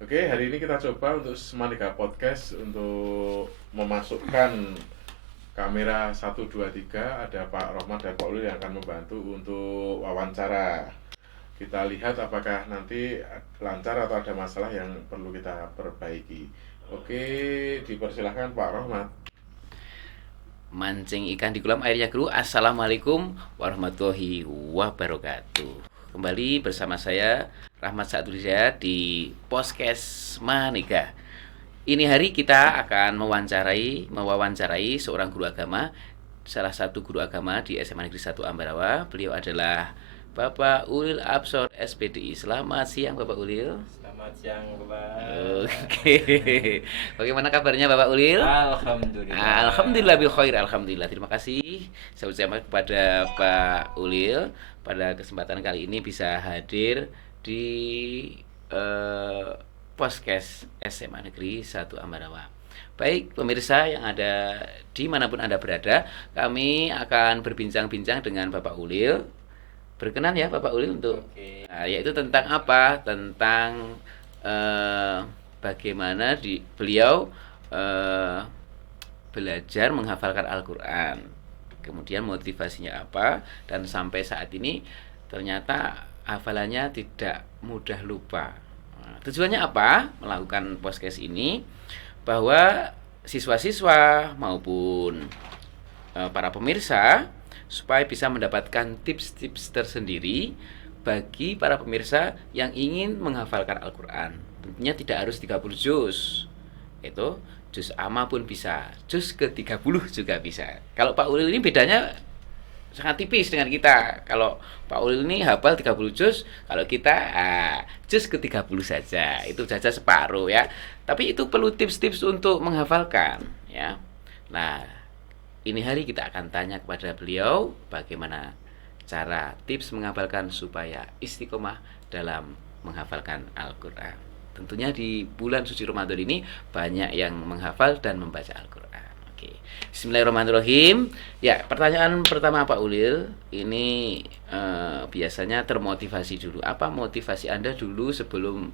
Oke, hari ini kita coba untuk Semantika Podcast untuk memasukkan kamera 1, 2, 3. Ada Pak Rohmat dan Pak Ulil yang akan membantu untuk wawancara. Kita lihat apakah nanti lancar atau ada masalah yang perlu kita perbaiki. Oke, dipersilahkan Pak Rohmat. Mancing ikan di kolam airnya Guru. Assalamualaikum warahmatullahi wabarakatuh. Kembali bersama saya Rahmat Sa'duliza di Podcast Manika. Ini hari kita akan mewawancarai seorang guru agama, salah satu guru agama di SMA Negeri 1 Ambarawa. Beliau adalah Bapak Ulil Absor SPDI. Selamat siang Bapak Ulil. Selamat siang, Bapak. Oke. Bagaimana kabarnya Bapak Ulil? Alhamdulillah. Alhamdulillah bil khair, alhamdulillah. Terima kasih saya ucapkan kepada Pak Ulil pada kesempatan kali ini bisa hadir di eh, podcast SMA Negeri 1 Ambarawa. Baik pemirsa yang ada dimanapun Anda berada, kami akan berbincang-bincang dengan Bapak Ulil. Berkenan ya Bapak Ulil untuk Oke. yaitu tentang apa? Tentang bagaimana beliau eh, belajar menghafalkan Al-Quran, kemudian motivasinya apa, dan sampai saat ini ternyata hafalannya tidak mudah lupa. Nah, tujuannya apa melakukan podcast ini? Bahwa siswa-siswa maupun para pemirsa supaya bisa mendapatkan tips-tips tersendiri bagi para pemirsa yang ingin menghafalkan Al-Quran. Tentunya tidak harus 30 juz. Itu juz amma pun bisa, juz ke-30 juga bisa. Kalau Pak Ulil ini bedanya sangat tipis dengan kita. Kalau Pak Ulil ini hafal 30 juz, kalau kita juz ke-30 saja. Itu saja separuh ya. Tapi itu perlu tips-tips untuk menghafalkan ya. Nah, ini hari kita akan tanya kepada beliau bagaimana cara tips menghafalkan supaya istiqomah dalam menghafalkan Al-Quran. Tentunya di bulan suci Ramadan ini banyak yang menghafal dan membaca Al-Quran. Oke. Bismillahirrahmanirrahim. Ya, pertanyaan pertama Pak Ulil ini biasanya termotivasi dulu. Apa motivasi Anda dulu sebelum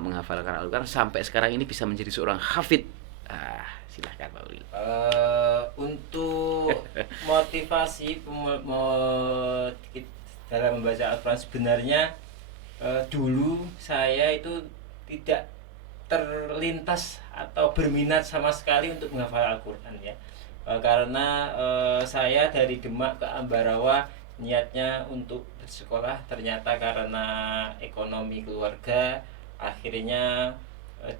menghafalkan Al-Quran sampai sekarang ini bisa menjadi seorang hafid? Silahkan Pak Ulil. Untuk motivasi dalam membaca Al-Quran sebenarnya dulu saya itu tidak terlintas atau berminat sama sekali untuk menghafal Al-Quran ya. Karena saya dari Demak ke Ambarawa niatnya untuk bersekolah, ternyata karena ekonomi keluarga akhirnya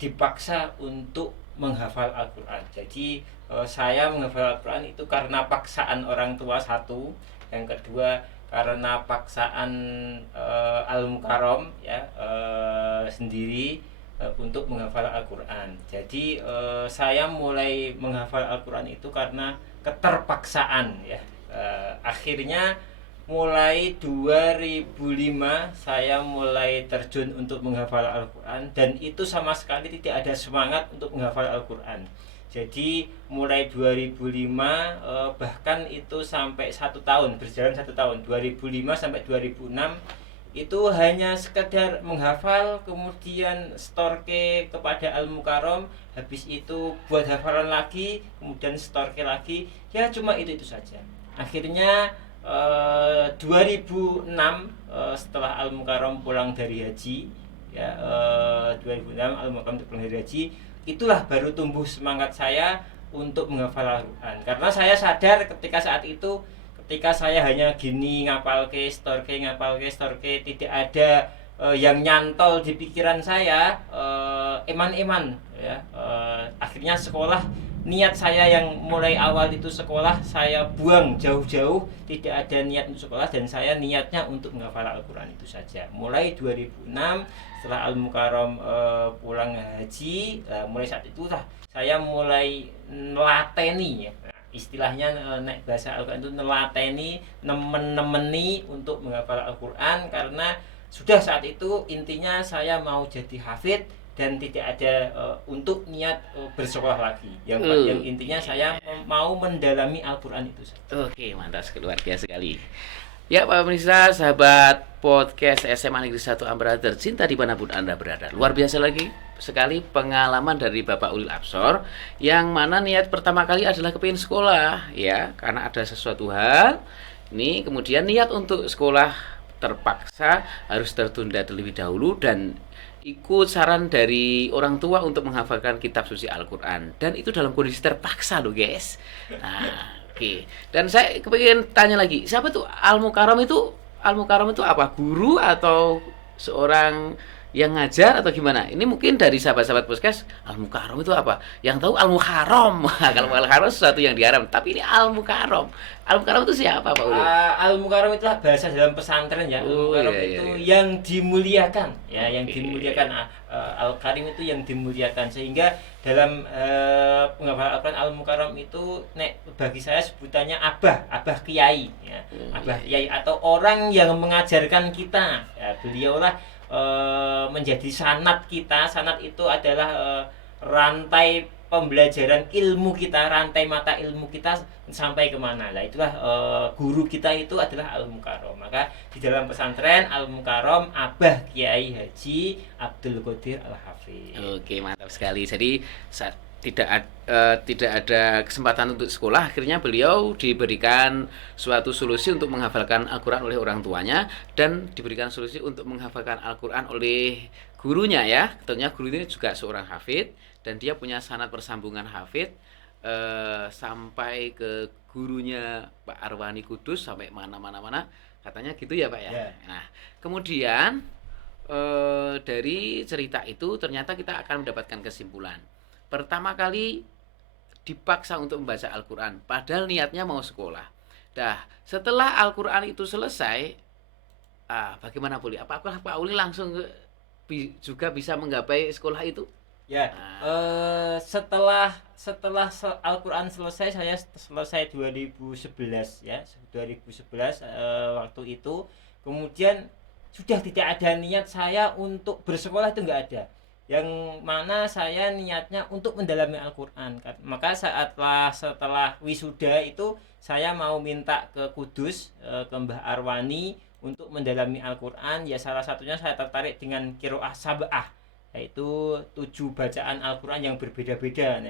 dipaksa untuk menghafal Al-Quran. Jadi saya menghafal Al-Quran itu karena paksaan orang tua satu, yang kedua karena paksaan Al-Mukarram ya sendiri untuk menghafal Al-Quran. Jadi saya mulai menghafal Al-Quran itu karena keterpaksaan ya. Akhirnya mulai 2005 saya mulai terjun untuk menghafal Al-Quran, dan itu sama sekali tidak ada semangat untuk menghafal Al-Quran. Jadi mulai 2005 bahkan itu sampai 1 tahun, berjalan 1 tahun, 2005 sampai 2006 itu hanya sekedar menghafal, kemudian storke kepada Al-Mukarram, habis itu buat hafalan lagi, kemudian storke lagi, ya cuma itu saja. Akhirnya 2006 setelah Al-Mukarram pulang dari haji ya, 2006 Al-Mukarram pulang dari haji, itulah baru tumbuh semangat saya untuk menghafal Al-Quran. Karena saya sadar ketika saat itu, ketika saya hanya gini ngapalke storke, tidak ada yang nyantol di pikiran saya, eman-eman ya. Akhirnya sekolah, niat saya yang mulai awal itu sekolah saya buang jauh-jauh, tidak ada niat untuk sekolah, dan saya niatnya untuk menghafal Al-Quran itu saja. Mulai 2006 setelah Al-Mukarram pulang haji, mulai saat itu saya mulai nelateni ya. Istilahnya nek bahasa Al-Quran itu nelateni, nemeni untuk menghafal Al-Quran, karena sudah saat itu intinya saya mau jadi hafid dan tidak ada untuk niat bersekolah lagi. Yang intinya saya mau mendalami Al-Quran itu saja. Oke, mantap, luar biasa sekali. Ya Pak pemirsa, sahabat podcast SMA Negeri 1 Ambarawa tercinta dimanapun Anda berada. Luar biasa lagi sekali pengalaman dari Bapak Ulil Absor, yang mana niat pertama kali adalah kepingin sekolah, ya, karena ada sesuatu hal. Ini kemudian niat untuk sekolah terpaksa harus tertunda terlebih dahulu dan ikut saran dari orang tua untuk menghafalkan kitab suci Al-Quran, dan itu dalam kondisi terpaksa loh guys. Nah, oke. Dan saya kepingin tanya lagi, siapa tuh Al-Mukarram itu? Al-Mukarram itu apa? Guru atau seorang yang ngajar atau gimana? Ini mungkin dari sahabat-sahabat podcast, Al-Mukarram itu apa? Yang tahu Al-Muharram. Kalau Al-Muharram sesuatu yang diharam, tapi ini Al-Mukarram. Al-Mukarram itu siapa Pak Uli? Al-Mukarram itulah bahasa dalam pesantren ya. Oh, Al-Mukarram iya, itu iya. yang dimuliakan ya, yang Oke. dimuliakan. Al-Karim itu yang dimuliakan, sehingga dalam penghafalan Al-Quran Al-Mukarram itu bagi saya sebutannya abah kiai ya. Abah kiai atau orang yang mengajarkan kita ya, beliaulah menjadi sanad kita. Sanad itu adalah rantai pembelajaran ilmu kita, rantai mata ilmu kita sampai kemana. Lah itulah guru kita itu adalah Al-Mukarram. Maka di dalam pesantren Al-Mukarram Abah Kiai Haji Abdul Qadir Al-Hafiz. Oke, mantap sekali. Jadi saat tidak ada kesempatan untuk sekolah, akhirnya beliau diberikan suatu solusi untuk menghafalkan Al-Quran oleh orang tuanya, dan diberikan solusi untuk menghafalkan Al-Quran oleh gurunya ya. Tentunya guru ini juga seorang hafid, dan dia punya sanad persambungan hafid sampai ke gurunya Pak Arwani Kudus, sampai mana katanya gitu ya Pak ya. Ya. Nah, kemudian dari cerita itu ternyata kita akan mendapatkan kesimpulan. Pertama kali dipaksa untuk membaca Al-Quran, padahal niatnya mau sekolah. Dah, setelah Al-Quran itu selesai, bagaimana Puli? Apakah Pak Uli langsung juga bisa menggapai sekolah itu? Ya, setelah Al-Quran selesai, saya selesai 2011 ya, 2011 waktu itu. Kemudian sudah tidak ada niat saya untuk bersekolah, itu nggak ada. Yang mana saya niatnya untuk mendalami Al-Quran. Maka setelah wisuda itu saya mau minta ke Kudus, ke Mbah Arwani untuk mendalami Al-Quran. Ya salah satunya saya tertarik dengan qiraah sab'ah, yaitu 7 bacaan Al-Quran yang berbeda-beda.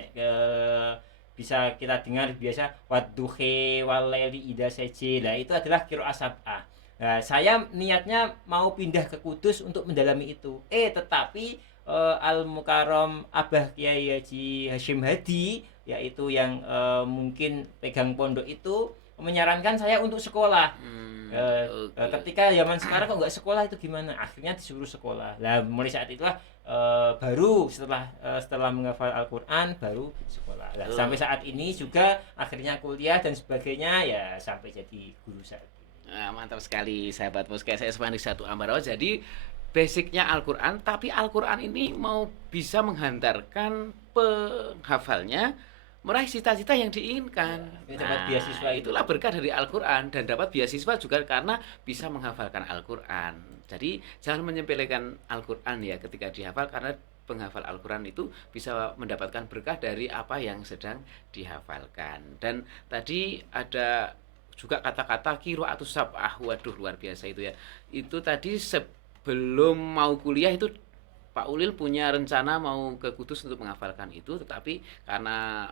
Bisa kita dengar biasa wadduhi walaili idza saji. Nah, itu adalah qiraah sab'ah. Nah, saya niatnya mau pindah ke Kudus untuk mendalami itu. Tetapi Al-Mukarram Abah Kiai Haji Hashim Hadi, yaitu yang mungkin pegang pondok itu, menyarankan saya untuk sekolah. Okay. Ketika zaman sekarang kok nggak sekolah itu gimana? Akhirnya disuruh sekolah. Nah, mulai saat itulah baru setelah menghafal Al-Quran baru sekolah. Nah, sampai saat ini juga akhirnya kuliah dan sebagainya ya, sampai jadi guru saat ini. Nah, mantap sekali sahabat podcast SMA Negeri 1 Ambarawa. Jadi basicnya Al-Quran, tapi Al-Quran ini mau bisa menghantarkan penghafalnya meraih cita-cita yang diinginkan. Dapat beasiswa itulah berkah dari Al-Quran, dan dapat beasiswa juga karena bisa menghafalkan Al-Quran. Jadi jangan menyepelekan Al-Quran ya ketika dihafal, karena penghafal Al-Quran itu bisa mendapatkan berkah dari apa yang sedang dihafalkan. Dan tadi ada juga kata-kata qiraatus sab'ah. Waduh, luar biasa itu ya. Itu tadi sebelum mau kuliah itu Pak Ulil punya rencana mau ke Kudus untuk menghafalkan itu, tetapi karena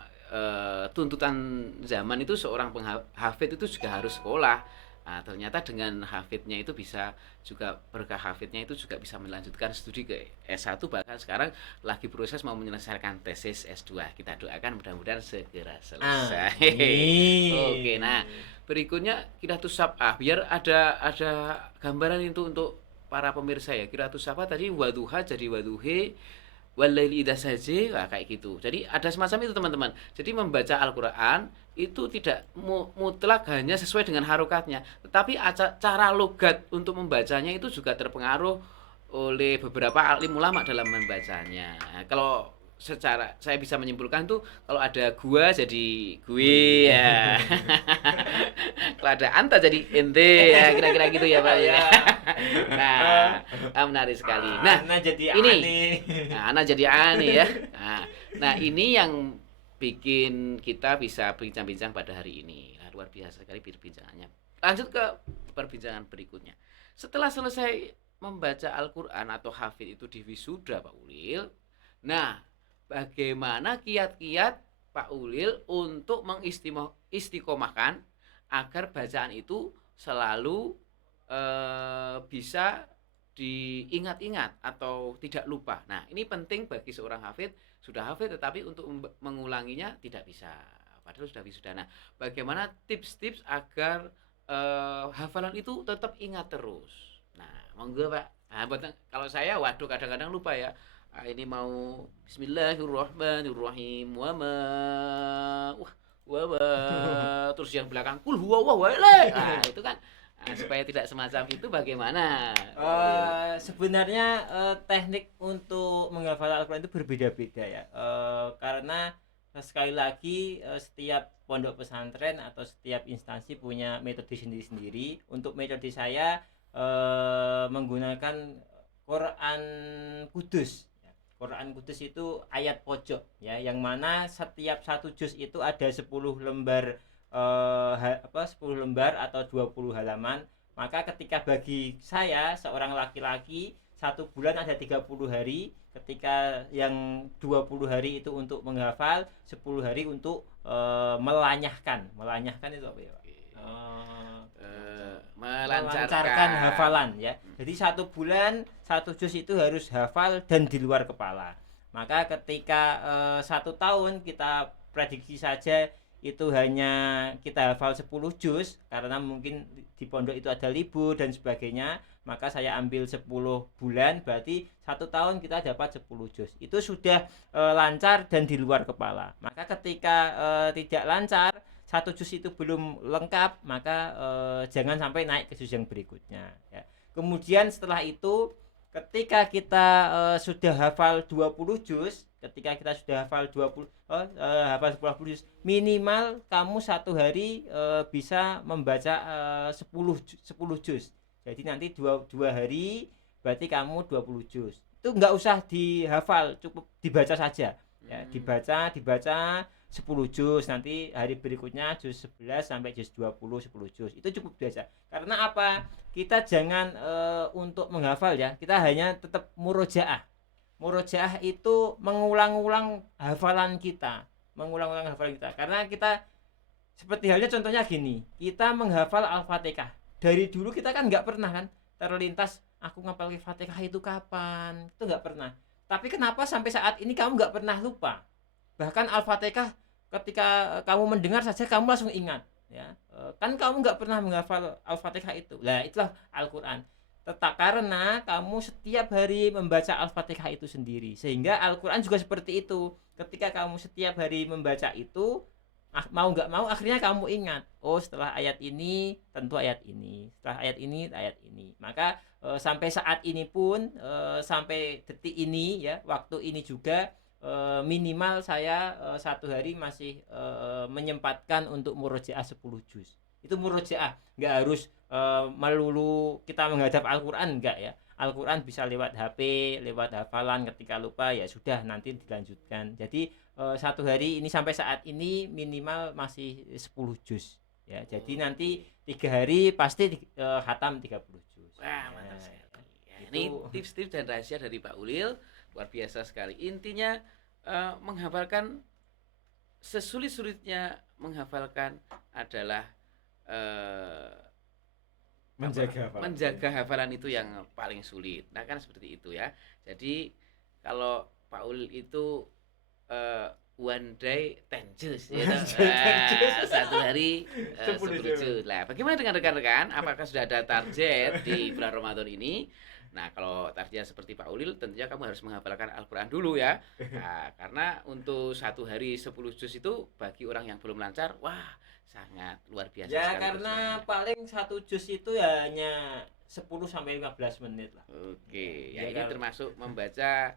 tuntutan zaman itu seorang penghafid itu juga harus sekolah. Nah, ternyata dengan hafidnya itu bisa juga, berkah hafidnya itu juga bisa melanjutkan studi ke S1, bahkan sekarang lagi proses mau menyelesaikan tesis S2. Kita doakan mudah-mudahan segera selesai. Oke, nah berikutnya qiraatus sab'ah, biar ada gambaran itu untuk para pemirsa ya. Qiraatus sab'ah tadi waduha jadi waduhe, walaili idza saji, kayak gitu. Jadi ada semacam itu teman-teman. Jadi membaca Al-Qur'an itu tidak mutlak hanya sesuai dengan harokatnya, tetapi cara logat untuk membacanya itu juga terpengaruh oleh beberapa alim ulama dalam membacanya. Nah, kalau secara saya bisa menyimpulkan tuh, kalau ada gua jadi gue ya. Kalau ada anta jadi ente ya, kira-kira gitu ya Pak ya. Nah, menarik sekali. Nah, Ana jadi ini aneh. Ana jadi aneh ya. Nah, ini yang bikin kita bisa bincang-bincang pada hari ini. Nah, luar biasa sekali perbincangannya. lanjut ke perbincangan berikutnya. Setelah selesai membaca Al-Qur'an atau hafid itu di wisuda Pak Ulil. Nah, bagaimana kiat-kiat Pak Ulil untuk mengistiqomahkan agar bacaan itu selalu bisa diingat-ingat atau tidak lupa. Nah, ini penting bagi seorang hafid, sudah hafid tetapi untuk mengulanginya tidak bisa. Padahal sudah wisuda. Nah, bagaimana tips-tips agar hafalan itu tetap ingat terus? Nah, monggo Pak. Nah, kalau saya, waduh kadang-kadang lupa ya. Ini mau Bismillahirrahmanirrahim. Terus yang belakang kul huwa. Nah, itu kan supaya tidak semacam itu bagaimana? Sebenarnya teknik untuk menghafal Al-Quran itu berbeda-beda ya. Karena sekali lagi setiap pondok pesantren atau setiap instansi punya metode sendiri-sendiri. Untuk metode saya menggunakan Quran Kudus. Quran Kudus itu ayat pojok ya, yang mana setiap satu juz itu ada 10 lembar 10 lembar atau 20 halaman. Maka ketika bagi saya seorang laki-laki 1 bulan ada 30 hari, ketika yang 20 hari itu untuk menghafal, 10 hari untuk melanyahkan. Melanyahkan itu apa ya, Pak? Melancarkan hafalan ya. Jadi 1 bulan 1 juz itu harus hafal dan di luar kepala. Maka ketika 1 tahun kita prediksi saja itu hanya kita hafal 10 juz karena mungkin di pondok itu ada libur dan sebagainya, maka saya ambil 10 bulan, berarti 1 tahun kita dapat 10 juz. Itu sudah lancar dan di luar kepala. Maka ketika tidak lancar, 1 juz itu belum lengkap, maka jangan sampai naik ke juz yang berikutnya ya. Kemudian setelah itu ketika kita sudah hafal 20 juz, ketika kita sudah hafal 20 juz, minimal kamu 1 hari bisa membaca 10 juz. Jadi nanti 2 hari berarti kamu 20 juz. Itu enggak usah dihafal, cukup dibaca saja ya. Dibaca 10 juz, nanti hari berikutnya juz 11 sampai juz 20 10 juz. Itu cukup biasa. Karena apa? Kita jangan untuk menghafal ya, kita hanya tetap murojaah. Murojaah itu mengulang-ulang hafalan kita. Mengulang-ulang hafalan kita. Karena kita seperti halnya contohnya gini, kita menghafal Al-Fatihah. Dari dulu kita kan nggak pernah kan terlintas aku ngapal Al-Fatihah itu kapan? Itu nggak pernah. Tapi kenapa sampai saat ini kamu nggak pernah lupa? Bahkan Al-Fatihah ketika kamu mendengar saja kamu langsung ingat ya. Kan kamu nggak pernah menghafal Al-Fatihah itu. Lah itulah Al-Quran. Tetap karena kamu setiap hari membaca Al-Fatihah itu sendiri, sehingga Al-Quran juga seperti itu. Ketika kamu setiap hari membaca itu, mau nggak mau akhirnya kamu ingat, oh setelah ayat ini tentu ayat ini, setelah ayat ini ayat ini. Maka sampai saat ini pun sampai detik ini ya, waktu ini juga minimal saya 1 hari masih menyempatkan untuk murojaah 10 juz. Itu murojaah, nggak harus melulu kita menghadap Al-Quran, enggak ya. Al-Quran bisa lewat HP, lewat hafalan, ketika lupa ya sudah nanti dilanjutkan. Jadi 1 hari ini sampai saat ini minimal masih 10 juz ya. Jadi nanti 3 hari pasti khatam 30 juz. Wah, mantap sekali. Ya, ini tips-tips dan rahasia dari Pak Ulil luar biasa sekali. Intinya menghafalkan, sesulit-sulitnya menghafalkan adalah menjaga hafalan itu yang paling sulit. Nah kan seperti itu ya. Jadi kalau Pak Ulil itu one day 10 juz ya, 1 hari 10 juz. Lah, bagaimana dengan rekan-rekan? Apakah sudah ada target di bulan Ramadan ini? Nah, kalau targetnya seperti Pak Ulil, tentunya kamu harus menghafalkan Al-Quran dulu ya. Nah, karena untuk 1 hari 10 juz itu bagi orang yang belum lancar, wah sangat luar biasa ya, sekali. Karena paling 1 juz itu ya hanya 10 sampai 15 menit lah. Oke, ya ini termasuk membaca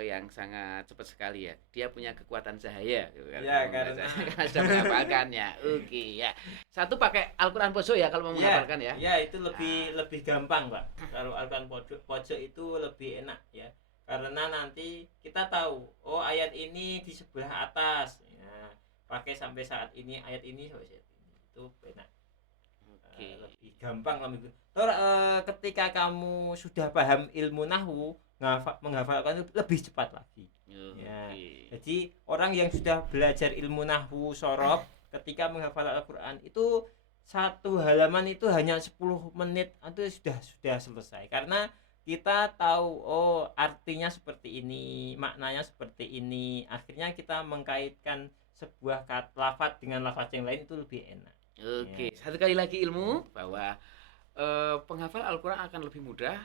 yang sangat cepat sekali ya. Dia punya kekuatan cahaya ya, karena sudah menghafalkannya. Oke ya. Satu pakai Al-Quran pojok ya kalau mau menghafalkan ya. Ya, itu lebih gampang, Pak. Kalau Al-Quran pojok itu lebih enak ya. Karena nanti kita tahu, oh ayat ini di sebelah atas. Ya, pakai sampai saat ini ayat ini sampai saat ini. Itu enak. Oke. Lebih gampang lebih. Terus ketika kamu sudah paham ilmu nahwu, menghafalkan itu lebih cepat lagi. Ya. Oke. Jadi orang yang sudah belajar ilmu nahwu sorof ketika menghafal Al-Qur'an itu satu halaman itu hanya 10 menit itu sudah selesai. Karena kita tahu oh artinya seperti ini, maknanya seperti ini. Akhirnya kita mengkaitkan sebuah kata lafaz dengan lafaz yang lain itu lebih enak. Oke, satu kali lagi ilmu bahwa penghafal Al-Qur'an akan lebih mudah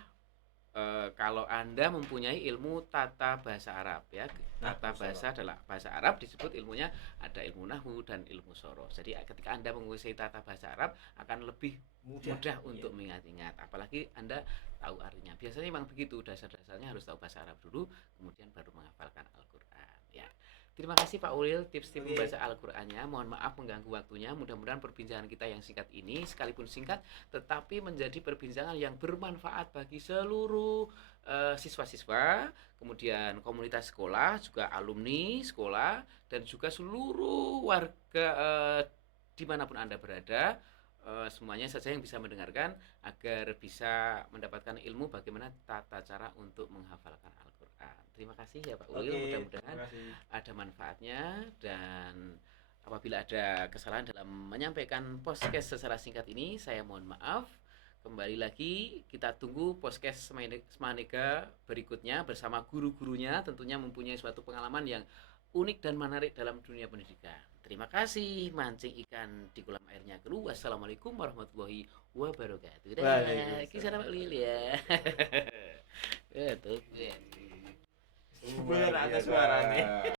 kalau Anda mempunyai ilmu tata bahasa Arab ya. Tata bahasa adalah bahasa Arab, disebut ilmunya ada ilmu nahwu dan ilmu sorof. Jadi ketika Anda menguasai tata bahasa Arab akan lebih mudah untuk mengingat-ingat. Apalagi Anda tahu artinya. Biasanya memang begitu, dasar-dasarnya harus tahu bahasa Arab dulu, kemudian baru menghafalkan Al-Qur'an ya. Terima kasih Pak Ulil tips-tips membaca Al-Qur'annya. Mohon maaf mengganggu waktunya. Mudah-mudahan perbincangan kita yang singkat ini sekalipun singkat tetapi menjadi perbincangan yang bermanfaat bagi seluruh siswa-siswa, kemudian komunitas sekolah, juga alumni sekolah dan juga seluruh warga dimanapun Anda berada. Semuanya saja yang bisa mendengarkan agar bisa mendapatkan ilmu bagaimana tata cara untuk menghafalkan Al-Qur'an. Terima kasih ya Pak Ulil, mudah-mudahan ada manfaatnya dan apabila ada kesalahan dalam menyampaikan podcast secara singkat ini saya mohon maaf. Kembali lagi kita tunggu podcast Semanega berikutnya bersama guru-gurunya, tentunya mempunyai suatu pengalaman yang unik dan menarik dalam dunia pendidikan. Terima kasih, mancing ikan di kolam airnya keluar. Wassalamualaikum warahmatullahi wabarakatuh. Kisah Pak Ulil ya. Betul. Bener ada suaranya.